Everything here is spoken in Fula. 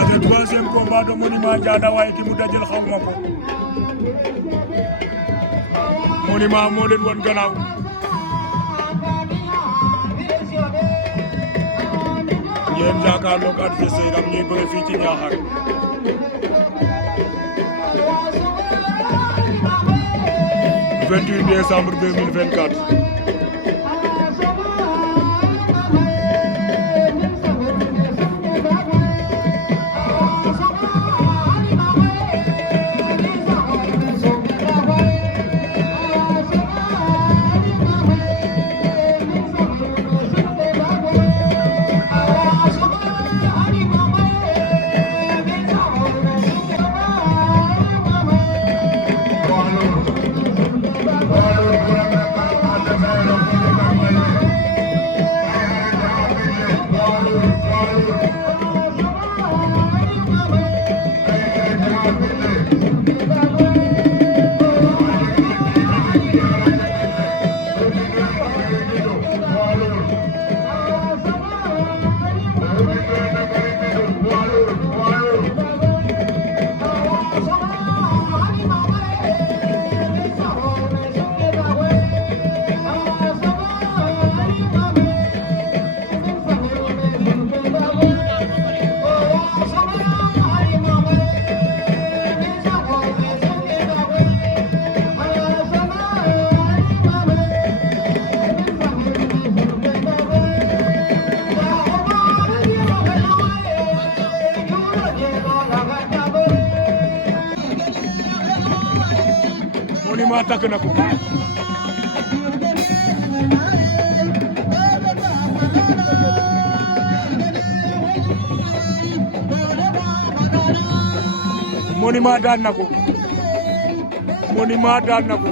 ate troisième combat de Monument Diada waaye ki mu dajel xaw ma ko Monument moo leen woon gannaaw ngeen jàkkaarloog adversaire am ñuy bëre fii ci Niakhar 28 décembre 2024 Monument takk na ko Monument daan na ko Monument daan na ko